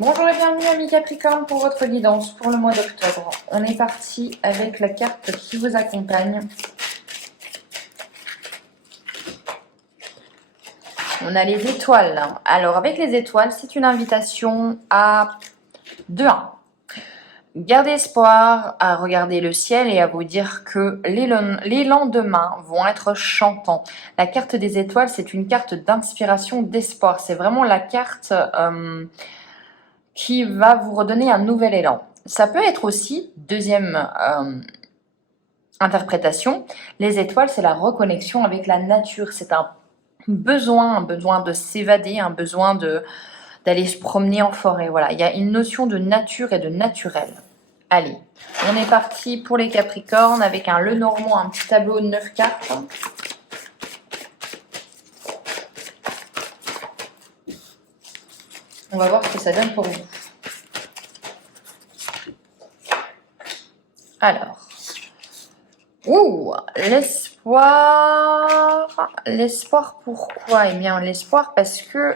Bonjour et bienvenue amis Capricorne pour votre guidance pour le mois d'octobre. On est parti avec la carte qui vous accompagne. On a les étoiles. Alors avec les étoiles, c'est une invitation à 2-1. Gardez espoir, à regarder le ciel et à vous dire que les lendemains vont être chantants. La carte des étoiles, c'est une carte d'inspiration, d'espoir. C'est vraiment la carte qui va vous redonner un nouvel élan. Ça peut être aussi, deuxième interprétation, les étoiles, c'est la reconnexion avec la nature. C'est un besoin de s'évader, un besoin d'aller se promener en forêt. Voilà, il y a une notion de nature et de naturel. Allez, on est parti pour les Capricornes avec un Lenormand, un petit tableau de 9 cartes. On va voir ce que ça donne pour vous. Alors, l'espoir. L'espoir pourquoi? Eh bien, l'espoir parce qu'il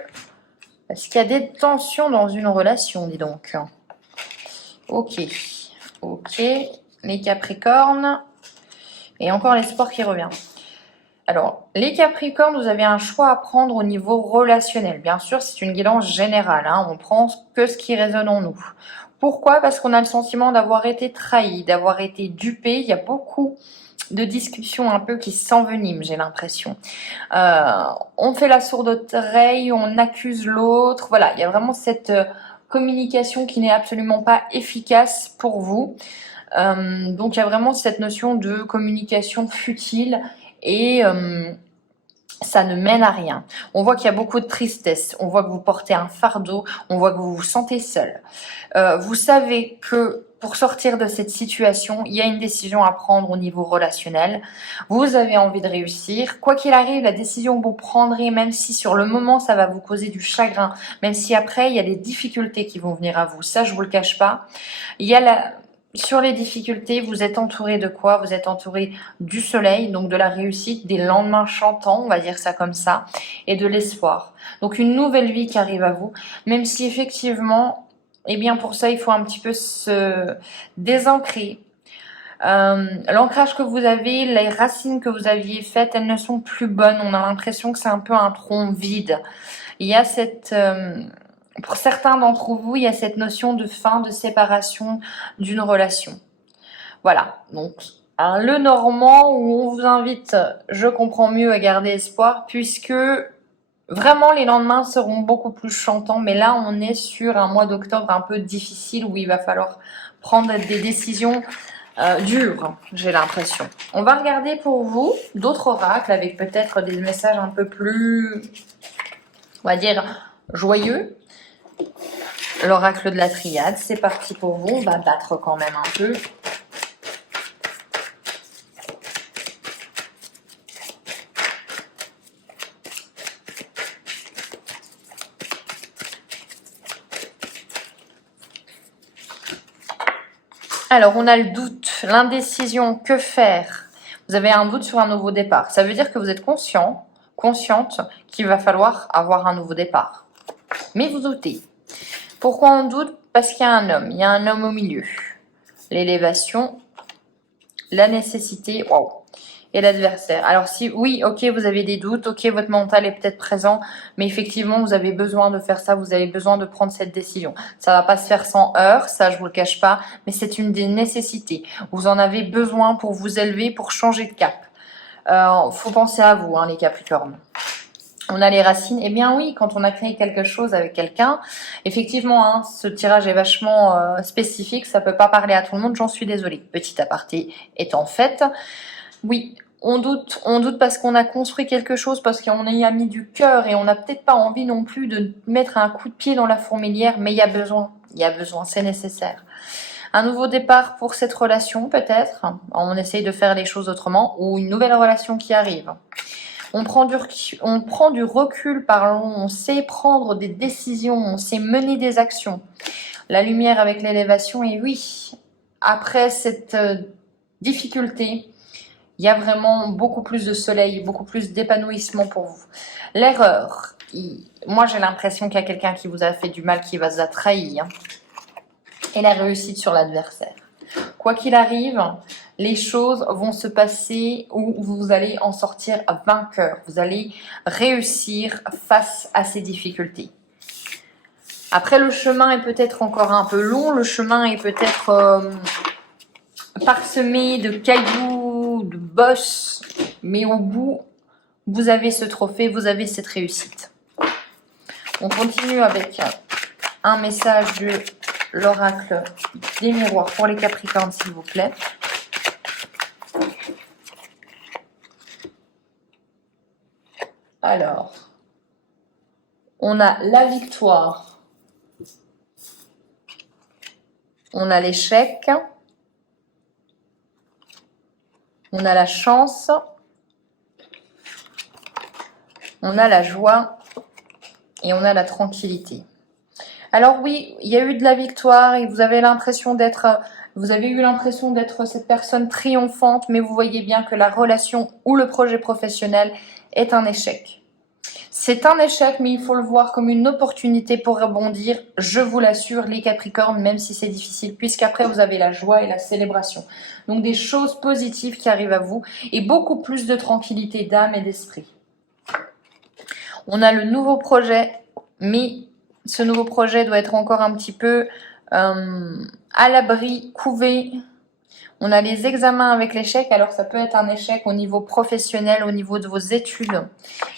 y a des tensions dans une relation, dis donc. Ok, les Capricornes. Et encore l'espoir qui revient. Alors, les Capricornes, vous avez un choix à prendre au niveau relationnel. Bien sûr, c'est une guidance générale. On prend que ce qui résonne en nous. Pourquoi? Parce qu'on a le sentiment d'avoir été trahi, d'avoir été dupé. Il y a beaucoup de discussions un peu qui s'enveniment, j'ai l'impression. On fait la sourde oreille, on accuse l'autre. Voilà, il y a vraiment cette communication qui n'est absolument pas efficace pour vous. Donc, il y a vraiment cette notion de communication futile et ça ne mène à rien. On voit qu'il y a beaucoup de tristesse, on voit que vous portez un fardeau, on voit que vous vous sentez seul. Vous savez que pour sortir de cette situation, il y a une décision à prendre au niveau relationnel. Vous avez envie de réussir. Quoi qu'il arrive, la décision que vous prendrez, même si sur le moment ça va vous causer du chagrin, même si après il y a des difficultés qui vont venir à vous, ça je vous le cache pas. Sur les difficultés, vous êtes entouré de quoi? Vous êtes entouré du soleil, donc de la réussite, des lendemains chantants, on va dire ça comme ça, et de l'espoir. Donc une nouvelle vie qui arrive à vous, même si effectivement, eh bien pour ça, il faut un petit peu se désancrer. L'ancrage que vous avez, les racines que vous aviez faites, elles ne sont plus bonnes. On a l'impression que c'est un peu un tronc vide. Il y a pour certains d'entre vous, il y a cette notion de fin, de séparation d'une relation. Voilà, donc un Lenormand où on vous invite, je comprends mieux, à garder espoir, puisque vraiment les lendemains seront beaucoup plus chantants, mais là on est sur un mois d'octobre un peu difficile où il va falloir prendre des décisions dures, j'ai l'impression. On va regarder pour vous d'autres oracles avec peut-être des messages un peu plus, on va dire, joyeux. L'oracle de la triade, c'est parti pour vous. On va battre quand même un peu. Alors, on a le doute, l'indécision, que faire? Vous avez un doute sur un nouveau départ. Ça veut dire que vous êtes consciente qu'il va falloir avoir un nouveau départ. Mais vous doutez. Pourquoi on doute? Parce qu'il y a un homme. Il y a un homme au milieu. L'élévation, la nécessité, waouh, et l'adversaire. Alors si, oui, ok, vous avez des doutes, ok, votre mental est peut-être présent, mais effectivement, vous avez besoin de faire ça, vous avez besoin de prendre cette décision. Ça va pas se faire sans heurts, ça je vous le cache pas, mais c'est une des nécessités. Vous en avez besoin pour vous élever, pour changer de cap. Faut penser à vous, les Capricornes. On a les racines. Eh bien oui, quand on a créé quelque chose avec quelqu'un, effectivement, ce tirage est vachement spécifique, ça peut pas parler à tout le monde, j'en suis désolée. Petit aparté étant fait, oui, on doute parce qu'on a construit quelque chose, parce qu'on y a mis du cœur et on n'a peut-être pas envie non plus de mettre un coup de pied dans la fourmilière, mais il y a besoin, c'est nécessaire. Un nouveau départ pour cette relation peut-être, on essaye de faire les choses autrement, ou une nouvelle relation qui arrive. On prend du recul, on sait prendre des décisions, on sait mener des actions. La lumière avec l'élévation, et oui, après cette difficulté, il y a vraiment beaucoup plus de soleil, beaucoup plus d'épanouissement pour vous. L'erreur, moi j'ai l'impression qu'il y a quelqu'un qui vous a fait du mal, qui vous a trahi. Hein. Et la réussite sur l'adversaire. Quoi qu'il arrive, les choses vont se passer où vous allez en sortir vainqueur. Vous allez réussir face à ces difficultés. Après, le chemin est peut-être encore un peu long. Le chemin est peut-être parsemé de cailloux, de bosses. Mais au bout, vous avez ce trophée, vous avez cette réussite. On continue avec un message de l'oracle des miroirs pour les Capricornes, s'il vous plaît. Alors, on a la victoire, on a l'échec, on a la chance, on a la joie et on a la tranquillité. Alors oui, il y a eu de la victoire et vous avez l'impression d'être, vous avez eu l'impression d'être cette personne triomphante, mais vous voyez bien que la relation ou le projet professionnel est un échec. C'est un échec, mais il faut le voir comme une opportunité pour rebondir, je vous l'assure, les Capricornes, même si c'est difficile, puisqu'après vous avez la joie et la célébration. Donc des choses positives qui arrivent à vous et beaucoup plus de tranquillité d'âme et d'esprit. On a le nouveau projet, mais ce nouveau projet doit être encore un petit peu à l'abri, couvé. On a les examens avec l'échec, alors ça peut être un échec au niveau professionnel, au niveau de vos études.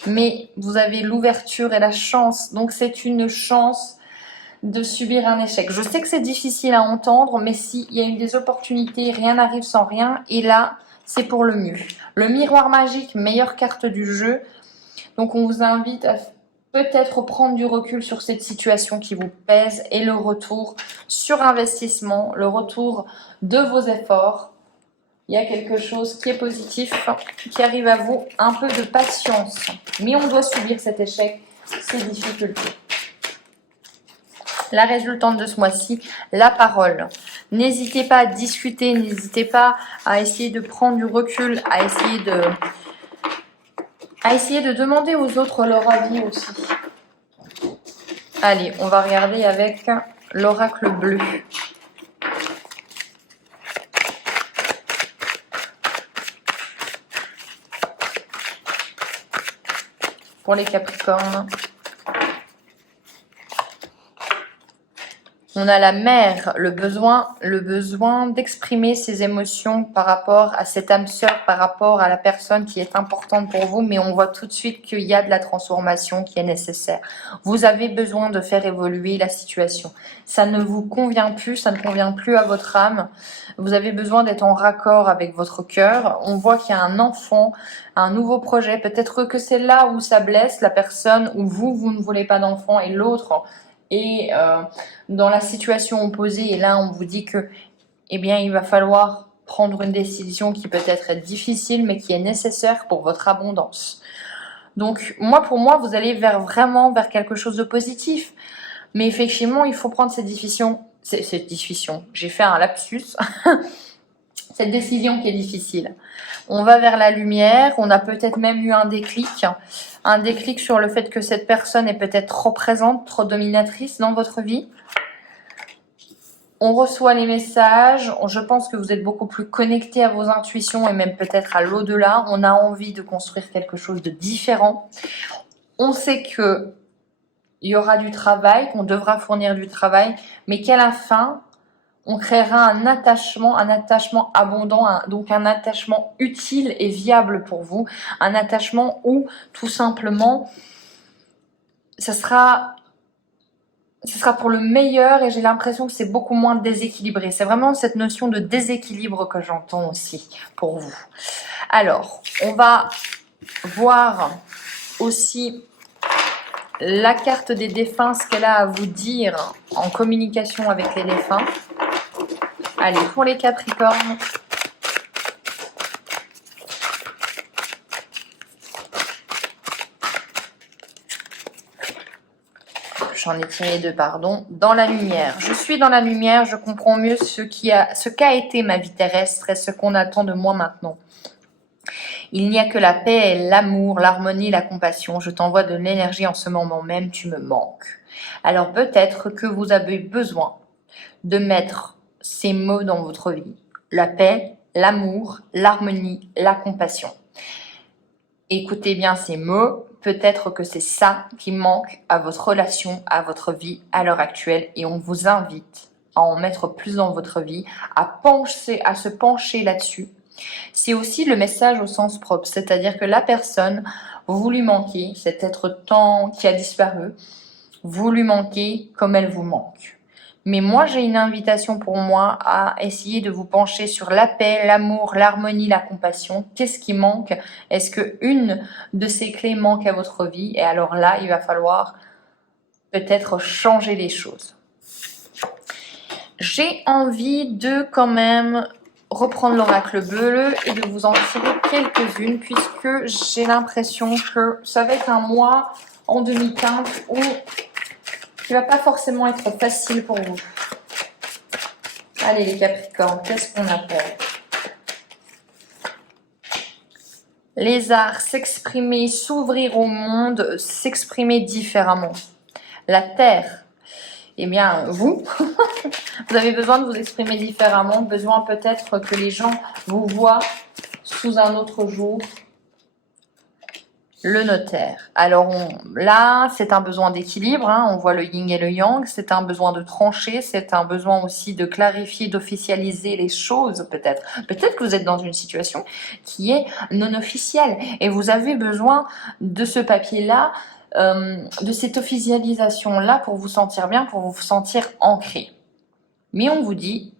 Mais vous avez l'ouverture et la chance, donc c'est une chance de subir un échec. Je sais que c'est difficile à entendre, mais s'il y a eu des opportunités, rien n'arrive sans rien. Et là, c'est pour le mieux. Le miroir magique, meilleure carte du jeu. Donc on vous invite à peut-être prendre du recul sur cette situation qui vous pèse et le retour sur investissement, le retour de vos efforts. Il y a quelque chose qui est positif, qui arrive à vous, un peu de patience. Mais on doit subir cet échec, ces difficultés. La résultante de ce mois-ci, la parole. N'hésitez pas à discuter, n'hésitez pas à essayer de prendre du recul, à essayer de demander aux autres leur avis aussi. Allez, on va regarder avec l'oracle bleu. Pour les Capricornes. On a la mère, le besoin d'exprimer ses émotions par rapport à cette âme sœur, par rapport à la personne qui est importante pour vous, mais on voit tout de suite qu'il y a de la transformation qui est nécessaire. Vous avez besoin de faire évoluer la situation. Ça ne vous convient plus, ça ne convient plus à votre âme. Vous avez besoin d'être en raccord avec votre cœur. On voit qu'il y a un enfant, un nouveau projet. Peut-être que c'est là où ça blesse la personne, où vous ne voulez pas d'enfant et l'autre et dans la situation opposée, et là on vous dit que eh bien, il va falloir prendre une décision qui peut-être est difficile, mais qui est nécessaire pour votre abondance. Donc pour moi, vous allez vraiment vers quelque chose de positif. Mais effectivement, il faut prendre cette décision. J'ai fait un lapsus. Cette décision qui est difficile. On va vers la lumière, on a peut-être même eu un déclic sur le fait que cette personne est peut-être trop présente, trop dominatrice dans votre vie. On reçoit les messages, je pense que vous êtes beaucoup plus connecté à vos intuitions et même peut-être à l'au-delà. On a envie de construire quelque chose de différent. On sait que il y aura du travail, qu'on devra fournir du travail, mais qu'à la fin, on créera un attachement abondant, donc un attachement utile et viable pour vous. Un attachement où, tout simplement, ce sera pour le meilleur et j'ai l'impression que c'est beaucoup moins déséquilibré. C'est vraiment cette notion de déséquilibre que j'entends aussi pour vous. Alors, on va voir aussi la carte des défunts, ce qu'elle a à vous dire en communication avec les défunts. Allez, pour les Capricornes. J'en ai tiré deux, pardon. Dans la lumière. Je suis dans la lumière, je comprends mieux ce qu'a été ma vie terrestre et ce qu'on attend de moi maintenant. Il n'y a que la paix, l'amour, l'harmonie, la compassion. Je t'envoie de l'énergie en ce moment même, tu me manques. Alors peut-être que vous avez besoin de mettre ces mots dans votre vie. La paix, l'amour, l'harmonie, la compassion. Écoutez bien ces mots, peut-être que c'est ça qui manque à votre relation, à votre vie à l'heure actuelle et on vous invite à en mettre plus dans votre vie, à se pencher là-dessus. C'est aussi le message au sens propre, c'est-à-dire que la personne, vous lui manquez, cet être temps qui a disparu, vous lui manquez comme elle vous manque. Mais moi, j'ai une invitation pour moi à essayer de vous pencher sur la paix, l'amour, l'harmonie, la compassion. Qu'est-ce qui manque? Est-ce que une de ces clés manque à votre vie? Et alors là, il va falloir peut-être changer les choses. J'ai envie de quand même reprendre l'oracle bleu et de vous en tirer quelques-unes puisque j'ai l'impression que ça va être un mois en 2015 qui va pas forcément être facile pour vous. Allez les Capricornes, qu'est-ce qu'on appelle? Les arts, s'exprimer, s'ouvrir au monde, s'exprimer différemment. La terre, eh bien vous, vous avez besoin de vous exprimer différemment, besoin peut-être que les gens vous voient sous un autre jour. Le notaire. Alors là, c'est un besoin d'équilibre, hein, on voit le yin et le yang, c'est un besoin de trancher, c'est un besoin aussi de clarifier, d'officialiser les choses peut-être. Peut-être que vous êtes dans une situation qui est non officielle et vous avez besoin de ce papier-là, de cette officialisation-là pour vous sentir bien, pour vous sentir ancré. Mais on vous dit,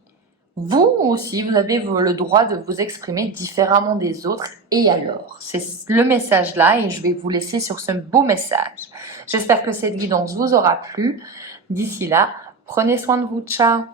vous aussi, vous avez le droit de vous exprimer différemment des autres. Et alors, c'est le message là et je vais vous laisser sur ce beau message. J'espère que cette guidance vous aura plu. D'ici là, prenez soin de vous. Ciao!